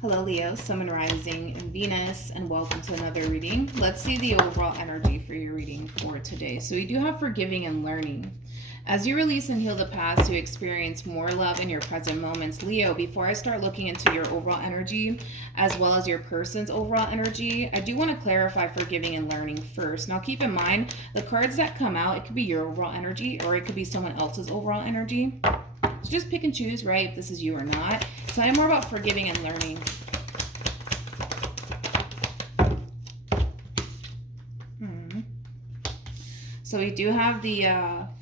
Hello, Leo, Sun and Rising, and Venus, and welcome to another reading. Let's see the overall energy for your reading for today. So, we do have forgiving and learning. As you release and heal the past, you experience more love in your present moments. Leo, before I start looking into your overall energy, as well as your person's overall energy, I do want to clarify forgiving and learning first. Now, keep in mind, the cards that come out, it could be your overall energy, or it could be someone else's overall energy. So just pick and choose, right, if this is you or not. So I'm more about forgiving and learning. So we do have the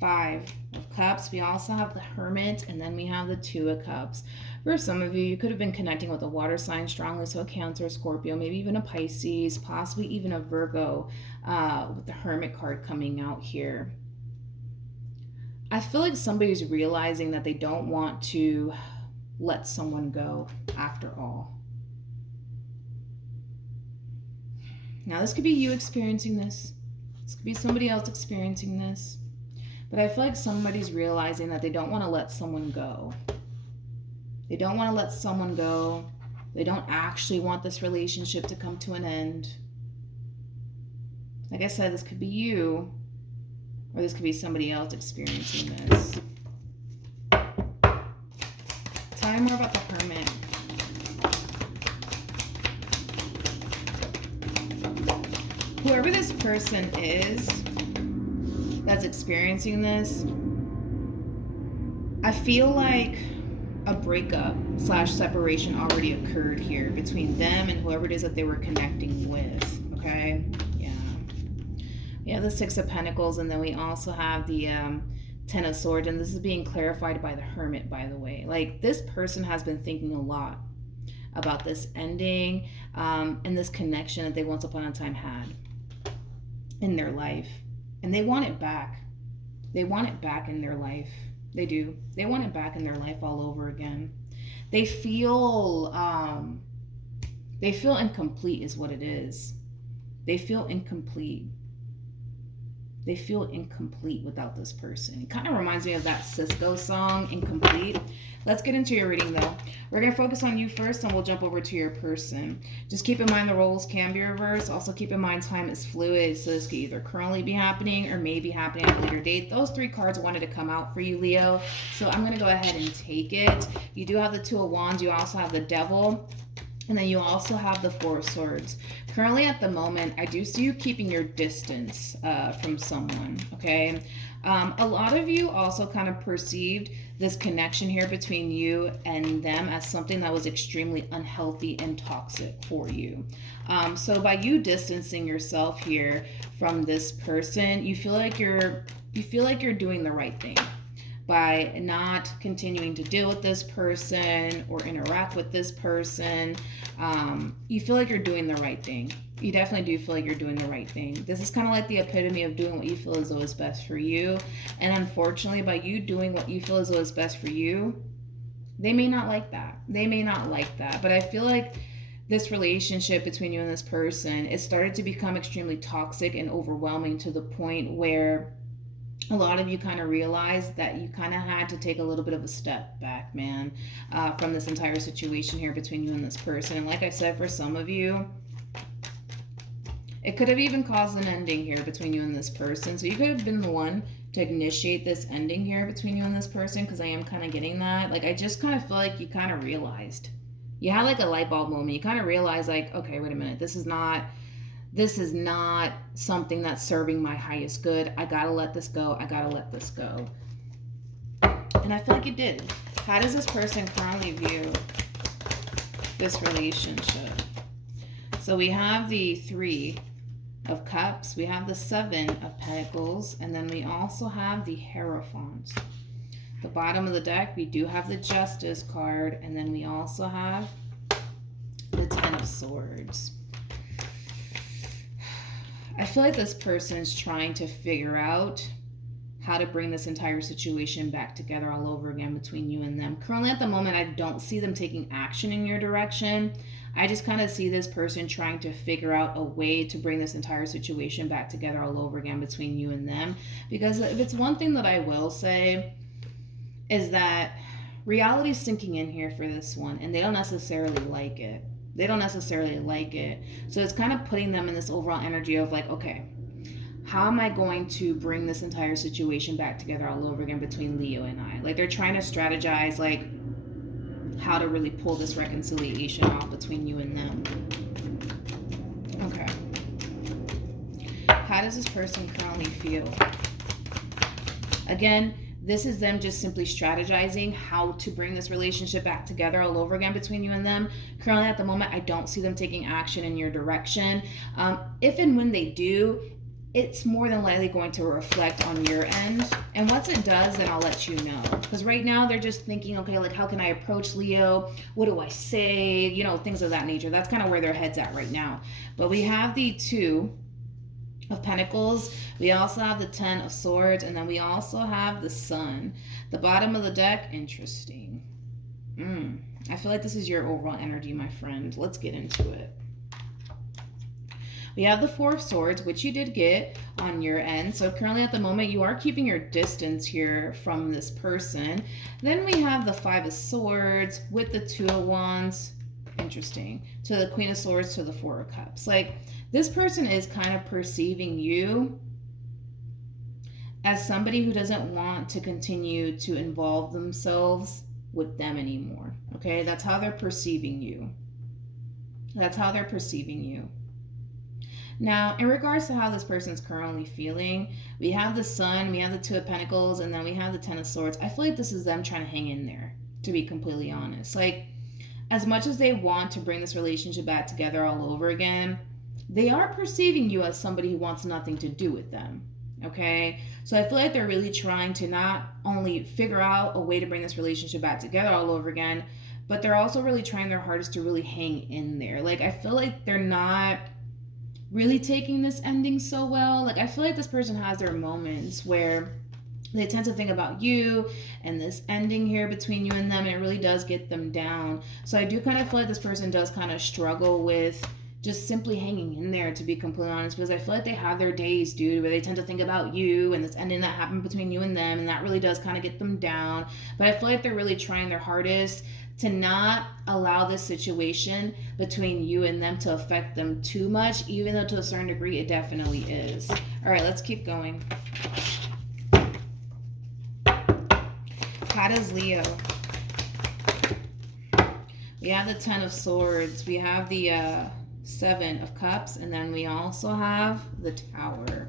Five of Cups. We also have the Hermit, and then we have the Two of Cups. For some of you, you could have been connecting with a water sign strongly, so a Cancer, Scorpio, maybe even a Pisces, possibly even a Virgo, with the Hermit card coming out here. I feel like somebody's realizing that they don't want to let someone go after all. Now, this could be you experiencing this. This could be somebody else experiencing this. But I feel like somebody's realizing that they don't want to let someone go. They don't want to let someone go. They don't actually want this relationship to come to an end. Like I said, this could be you, or this could be somebody else experiencing this. Tell me more about the Hermit. Whoever this person is that's experiencing this, I feel like a breakup / separation already occurred here between them and whoever it is that they were connecting with, okay? Yeah. We have the Six of Pentacles, and then we also have the Ten of Swords, and this is being clarified by the Hermit, by the way. Like, this person has been thinking a lot about this ending and this connection that they once upon a time had in their life, and they want it back. They want it back in their life. They do. They want it back in their life all over again. They feel incomplete is what it is. They feel incomplete. They feel incomplete without this person. It kind of reminds me of that Cisco song, Incomplete. Let's get into your reading, though. We're going to focus on you first, and we'll jump over to your person. Just keep in mind the roles can be reversed. Also keep in mind time is fluid, so this could either currently be happening or may be happening at a later date. Those three cards wanted to come out for you, Leo, so I'm going to go ahead and take it. You do have the Two of Wands. You also have the Devil. And then you also have the Four of Swords. Currently at the moment, I do see you keeping your distance from someone, okay? A lot of you also kind of perceived this connection here between you and them as something that was extremely unhealthy and toxic for you. So by you distancing yourself here from this person, you feel like you're doing the right thing by not continuing to deal with this person or interact with this person. You feel like you're doing the right thing. You definitely do feel like you're doing the right thing. This is kind of like the epitome of doing what you feel as though is best for you. And unfortunately, by you doing what you feel as though is best for you, they may not like that. They may not like that. But I feel like this relationship between you and this person, it started to become extremely toxic and overwhelming to the point where a lot of you kind of realized that you kind of had to take a little bit of a step back, man, from this entire situation here between you and this person. And like I said, for some of you, it could have even caused an ending here between you and this person. So you could have been the one to initiate this ending here between you and this person, because I am kind of getting that. Like, I just kind of feel like you kind of realized. You had like a light bulb moment. You kind of realized, like, okay, wait a minute. This is not something that's serving my highest good. I gotta let this go. I gotta let this go. And I feel like you did. How does this person currently view this relationship? So we have the Three of Cups. We have the Seven of Pentacles. And then we also have the Hierophant. The bottom of the deck, we do have the Justice card. And then we also have the Ten of Swords. I feel like this person's trying to figure out how to bring this entire situation back together all over again between you and them. Currently at the moment, I don't see them taking action in your direction. I just kind of see this person trying to figure out a way to bring this entire situation back together all over again between you and them. Because if it's one thing that I will say is that Reality's sinking in here for this one, and they don't necessarily like it. They don't necessarily like it. So it's kind of putting them in this overall energy of like, okay, how am I going to bring this entire situation back together all over again between Leo and I? Like they're trying to strategize like how to really pull this reconciliation off between you and them. Okay. How does this person currently feel? Again, this is them just simply strategizing how to bring this relationship back together all over again between you and them. Currently at the moment, I don't see them taking action in your direction. If and when they do, it's more than likely going to reflect on your end. And once it does, then I'll let you know. Because right now they're just thinking, okay, like how can I approach Leo? What do I say? You know, things of that nature. That's kind of where their head's at right now. But we have the Two of Pentacles. We also have the Ten of Swords. And then we also have the Sun. The bottom of the deck, interesting. I feel like this is your overall energy, my friend. Let's get into it. We have the Four of Swords, which you did get on your end. So currently at the moment, you are keeping your distance here from this person. Then we have the Five of Swords with the Two of Wands. Interesting. To the Queen of Swords, to the Four of Cups. Like, this person is kind of perceiving you as somebody who doesn't want to continue to involve themselves with them anymore. Okay? That's how they're perceiving you. That's how they're perceiving you. Now, in regards to how this person's currently feeling, we have the Sun, we have the Two of Pentacles, and then we have the Ten of Swords. I feel like this is them trying to hang in there, to be completely honest. Like, as much as they want to bring this relationship back together all over again, they are perceiving you as somebody who wants nothing to do with them, okay? So I feel like they're really trying to not only figure out a way to bring this relationship back together all over again, but they're also really trying their hardest to really hang in there. Like, I feel like they're not really taking this ending so well. Like, I feel like this person has their moments where they tend to think about you and this ending here between you and them, and it really does get them down. So I do kind of feel like this person does kind of struggle with just simply hanging in there, to be completely honest, because I feel like they have their days, dude, where they tend to think about you and this ending that happened between you and them, and that really does kind of get them down. But I feel like they're really trying their hardest to not allow this situation between you and them to affect them too much, even though to a certain degree it definitely is. All right, let's keep going. How does Leo? We have the Ten of Swords. We have the Seven of Cups. And then we also have the Tower.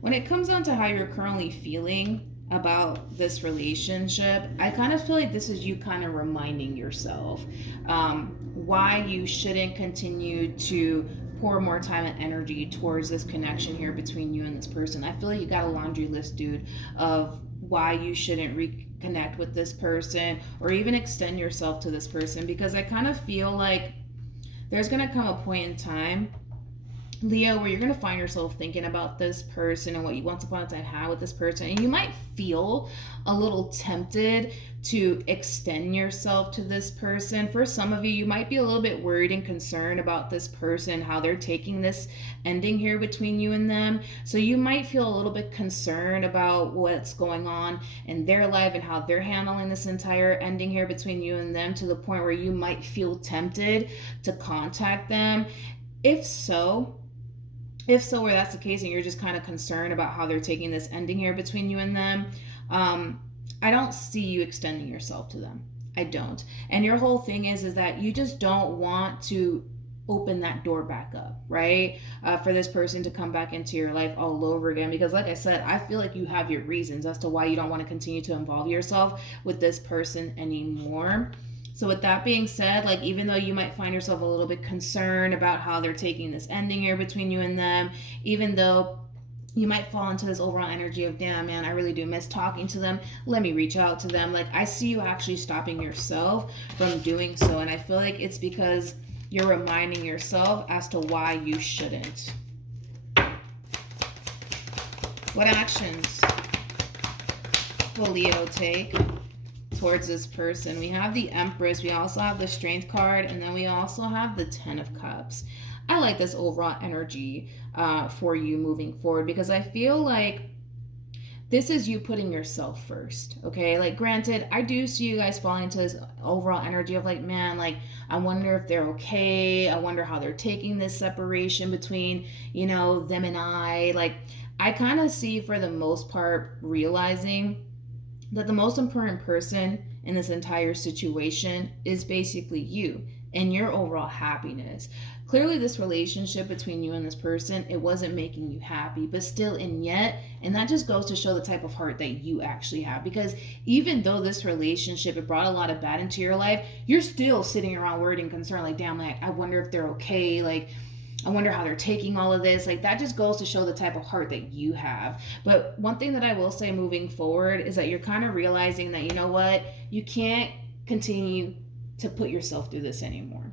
When it comes down to how you're currently feeling about this relationship, I kind of feel like this is you kind of reminding yourself why you shouldn't continue to pour more time and energy towards this connection here between you and this person. I feel like you got a laundry list, dude, of why you shouldn't reconnect with this person or even extend yourself to this person, because I kind of feel like there's going to come a point in time, Leo, where you're going to find yourself thinking about this person and what you once upon a time had with this person, and you might feel a little tempted to extend yourself to this person. For some of you, you might be a little bit worried and concerned about this person, how they're taking this ending here between you and them. So you might feel a little bit concerned about what's going on in their life and how they're handling this entire ending here between you and them, to the point where you might feel tempted to contact them. If so, where that's the case and you're just kind of concerned about how they're taking this ending here between you and them, I don't see you extending yourself to them. I don't. And your whole thing is that you just don't want to open that door back up, right? For this person to come back into your life all over again. Because like I said, I feel like you have your reasons as to why you don't want to continue to involve yourself with this person anymore. So with that being said, like, even though you might find yourself a little bit concerned about how they're taking this ending here between you and them, even though you might fall into this overall energy of, damn, man, I really do miss talking to them, let me reach out to them. Like, I see you actually stopping yourself from doing so. And I feel like it's because you're reminding yourself as to why you shouldn't. What actions will Leo take towards this person? We have the Empress, we also have the Strength card, and then we also have the Ten of Cups. I like this overall energy for you moving forward, because I feel like This is you putting yourself first, okay? Like, granted, I do see you guys falling into this overall energy of like, man, like, I wonder if they're okay. I wonder how they're taking this separation between, them and I. Like, I kind of see for the most part realizing that the most important person in this entire situation is basically you and your overall happiness. Clearly, this relationship between you and this person, it wasn't making you happy, but still, and yet, and that just goes to show the type of heart that you actually have. Because even though this relationship, it brought a lot of bad into your life, you're still sitting around worried and concerned, like, damn, like, I wonder if they're okay, like, I wonder how they're taking all of this. Like, that just goes to show the type of heart that you have. But one thing that I will say moving forward is that you're kind of realizing that, you know what, you can't continue to put yourself through this anymore.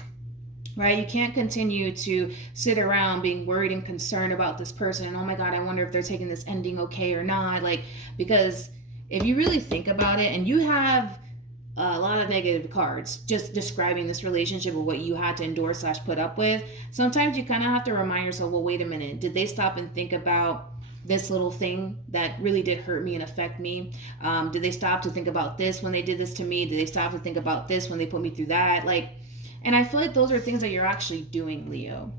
Right? You can't continue to sit around being worried and concerned about this person. And oh my God, I wonder if they're taking this ending okay or not. Like, because if you really think about it, and you have a lot of negative cards just describing this relationship or what you had to endure / put up with, sometimes you kind of have to remind yourself, well, wait a minute, did they stop and think about this little thing that really did hurt me and affect me? Did they stop to think about this when they did this to me? Did they stop to think about this when they put me through that? Like, and I feel like those are things that you're actually doing, Leo.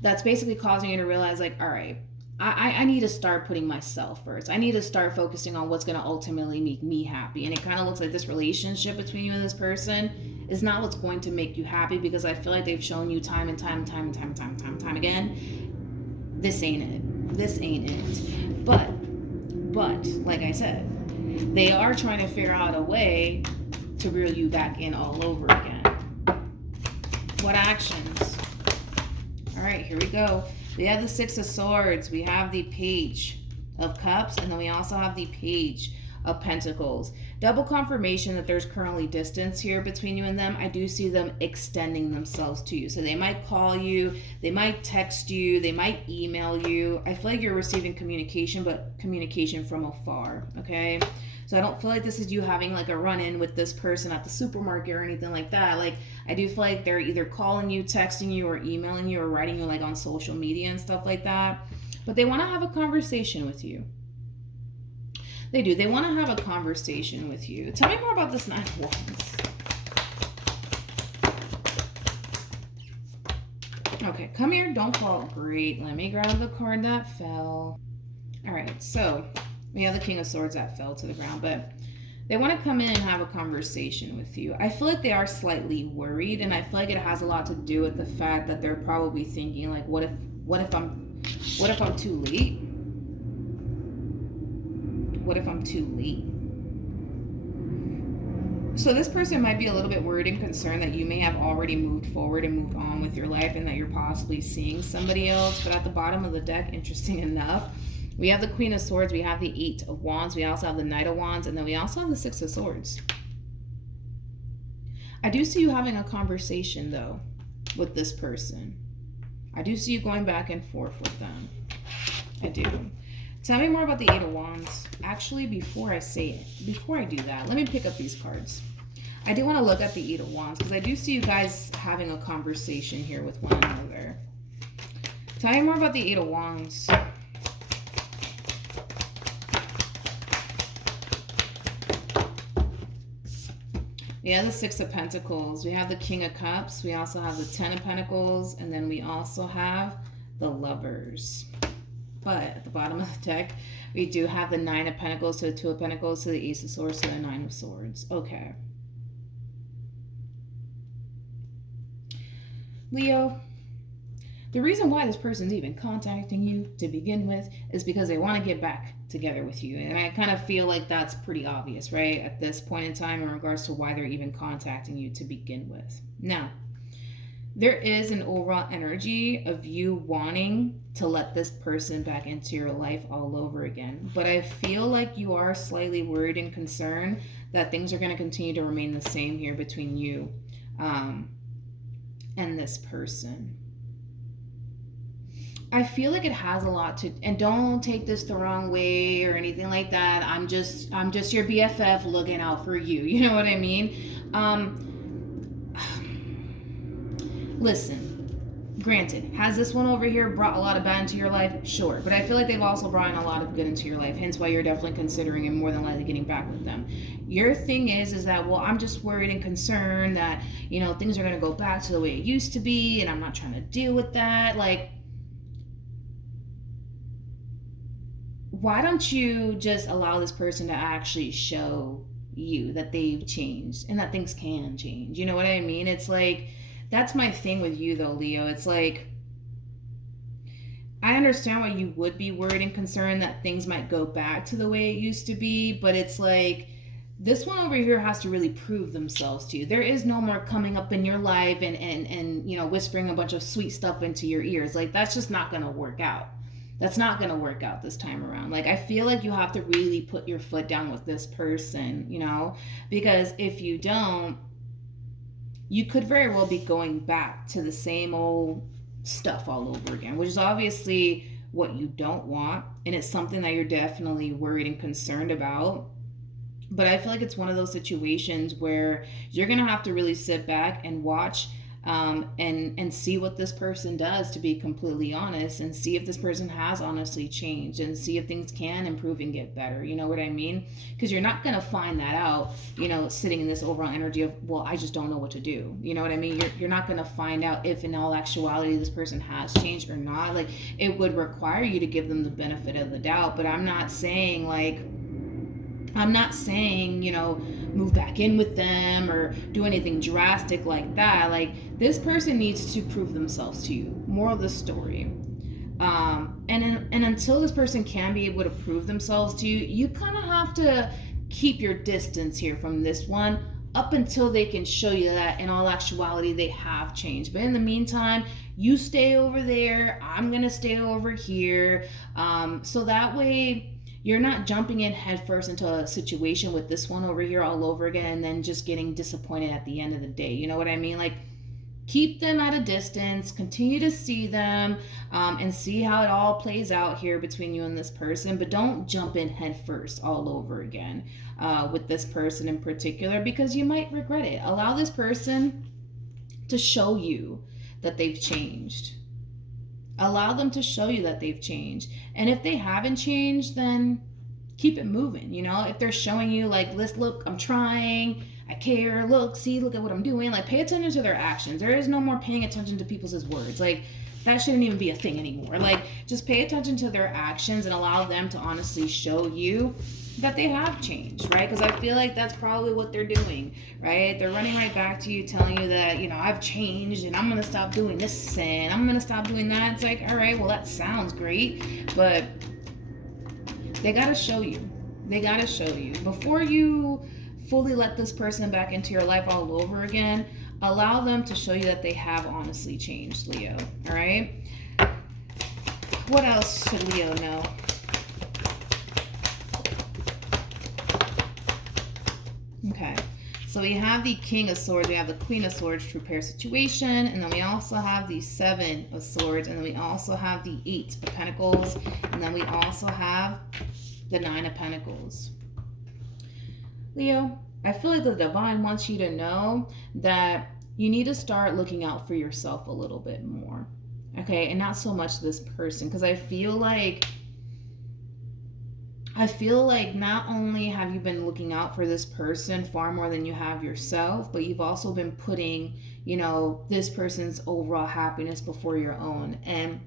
That's basically causing you to realize, like, all right, I need to start putting myself first. I need to start focusing on what's going to ultimately make me happy. And it kind of looks like this relationship between you and this person is not what's going to make you happy, because I feel like they've shown you time and time again, this ain't it. This ain't it. But, like I said, they are trying to figure out a way to reel you back in all over again. What actions? All right, here we go. We have the Six of Swords. We have the Page of Cups. And then we also have the Page of Pentacles. Double confirmation that there's currently distance here between you and them. I do see them extending themselves to you. So they might call you. They might text you. They might email you. I feel like you're receiving communication, but communication from afar. Okay? So I don't feel like this is you having like a run-in with this person at the supermarket or anything like that. Like, I do feel like they're either calling you, texting you, or emailing you, or writing you like on social media and stuff like that. But they want to have a conversation with you. They do. They want to have a conversation with you. Tell me more about this Nine of Wands. Okay, come here. Don't fall. Great. Let me grab the card that fell. All right, so we have the King of Swords that fell to the ground, but they want to come in and have a conversation with you. I feel like they are slightly worried, and I feel like it has a lot to do with the fact that they're probably thinking, like, what if I'm too late? What if I'm too late? So this person might be a little bit worried and concerned that you may have already moved forward and moved on with your life, and that you're possibly seeing somebody else. But at the bottom of the deck, interesting enough, we have the Queen of Swords, we have the Eight of Wands, we also have the Knight of Wands, and then we also have the Six of Swords. I do see you having a conversation, though, with this person. I do see you going back and forth with them. I do. Tell me more about the Eight of Wands. Actually, before I do that, let me pick up these cards. I do want to look at the Eight of Wands, because I do see you guys having a conversation here with one another. Tell me more about the Eight of Wands. We have the Six of Pentacles. We have the King of Cups. We also have the Ten of Pentacles. And then we also have the Lovers. But at the bottom of the deck, we do have the Nine of Pentacles to the Two of Pentacles to the Ace of Swords to the Nine of Swords. Okay. Leo, the reason why this person's even contacting you to begin with is because they want to get back together with you. And I kind of feel like that's pretty obvious, right? At this point in time in regards to why they're even contacting you to begin with. Now, there is an overall energy of you wanting to let this person back into your life all over again. But I feel like you are slightly worried and concerned that things are going to continue to remain the same here between you and this person. I feel like it has a lot to, and don't take this the wrong way or anything like that. I'm just your BFF looking out for you. You know what I mean? Listen, Granted, has this one over here brought a lot of bad into your life? Sure. But I feel like they've also brought in a lot of good into your life, hence why you're definitely considering and more than likely getting back with them. Your thing is that, well, I'm just worried and concerned that, things are going to go back to the way it used to be, and I'm not trying to deal with that. Like, why don't you just allow this person to actually show you that they've changed and that things can change? You know what I mean? It's like, that's my thing with you though, Leo. It's like, I understand why you would be worried and concerned that things might go back to the way it used to be, but it's like, this one over here has to really prove themselves to you. There is no more coming up in your life and whispering a bunch of sweet stuff into your ears. Like, that's just not going to work out. That's not going to work out this time around. Like, I feel like you have to really put your foot down with this person, because if you don't, you could very well be going back to the same old stuff all over again, which is obviously what you don't want. And it's something that you're definitely worried and concerned about. But I feel like it's one of those situations where you're going to have to really sit back and watch and see what this person does, to be completely honest, and see if this person has honestly changed and see if things can improve and get better. You know what I mean? Because you're not going to find that out, sitting in this overall energy of, well, I just don't know what to do. You know what I mean? You're not going to find out if in all actuality this person has changed or not. Like, it would require you to give them the benefit of the doubt, but I'm not saying move back in with them or do anything drastic like that. Like, this person needs to prove themselves to you. Moral of the story. And until this person can be able to prove themselves to you, you kind of have to keep your distance here from this one up until they can show you that in all actuality they have changed. But in the meantime, you stay over there, I'm gonna stay over here, so that way you're not jumping in headfirst into a situation with this one over here all over again and then just getting disappointed at the end of the day. You know what I mean? Like, keep them at a distance, continue to see them, and see how it all plays out here between you and this person. But don't jump in headfirst all over again with this person in particular, because you might regret it. Allow this person to show you that they've changed. Allow them to show you that they've changed. And if they haven't changed, then keep it moving. If they're showing you like, look, I'm trying, I care, look at what I'm doing. Like, pay attention to their actions. There is no more paying attention to people's words. Like, that shouldn't even be a thing anymore. Like, just pay attention to their actions and allow them to honestly show you that they have changed, right? Because I feel like that's probably what they're doing, right? They're running right back to you, telling you that, I've changed and I'm going to stop doing this and I'm going to stop doing that. It's like, all right, well, that sounds great, but they got to show you. They got to show you. Before you fully let this person back into your life all over again, allow them to show you that they have honestly changed, Leo, all right? What else should Leo know? Okay, so we have the King of Swords, we have the Queen of Swords, true pair situation, and then we also have the Seven of Swords, and then we also have the Eight of Pentacles, and then we also have the Nine of Pentacles. Leo, I feel like the divine wants you to know that you need to start looking out for yourself a little bit more, okay? And not so much this person, because I feel like not only have you been looking out for this person far more than you have yourself, but you've also been putting, this person's overall happiness before your own. And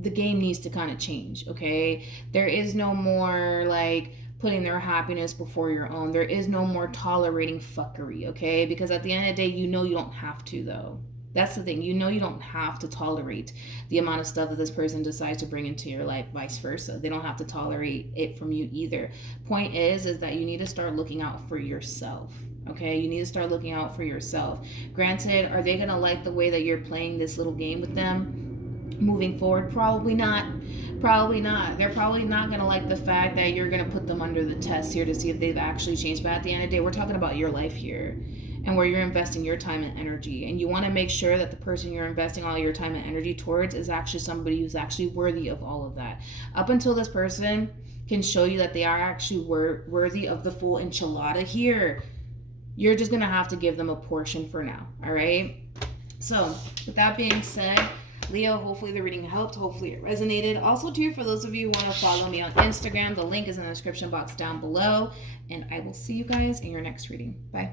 the game needs to kind of change, okay? There is no more like putting their happiness before your own. There is no more tolerating fuckery, okay? Because at the end of the day, you don't have to, though. That's the thing. You don't have to tolerate the amount of stuff that this person decides to bring into your life, vice versa. They don't have to tolerate it from you either. Point is that you need to start looking out for yourself, okay? You need to start looking out for yourself. Granted, are they going to like the way that you're playing this little game with them moving forward? Probably not. Probably not. They're probably not going to like the fact that you're going to put them under the test here to see if they've actually changed. But at the end of the day, we're talking about your life here and where you're investing your time and energy. And you want to make sure that the person you're investing all your time and energy towards is actually somebody who's actually worthy of all of that. Up until this person can show you that they are actually worthy of the full enchilada here, you're just going to have to give them a portion for now, all right? So, with that being said, Leo, hopefully the reading helped. Hopefully it resonated. Also, too, for those of you who want to follow me on Instagram, the link is in the description box down below. And I will see you guys in your next reading. Bye.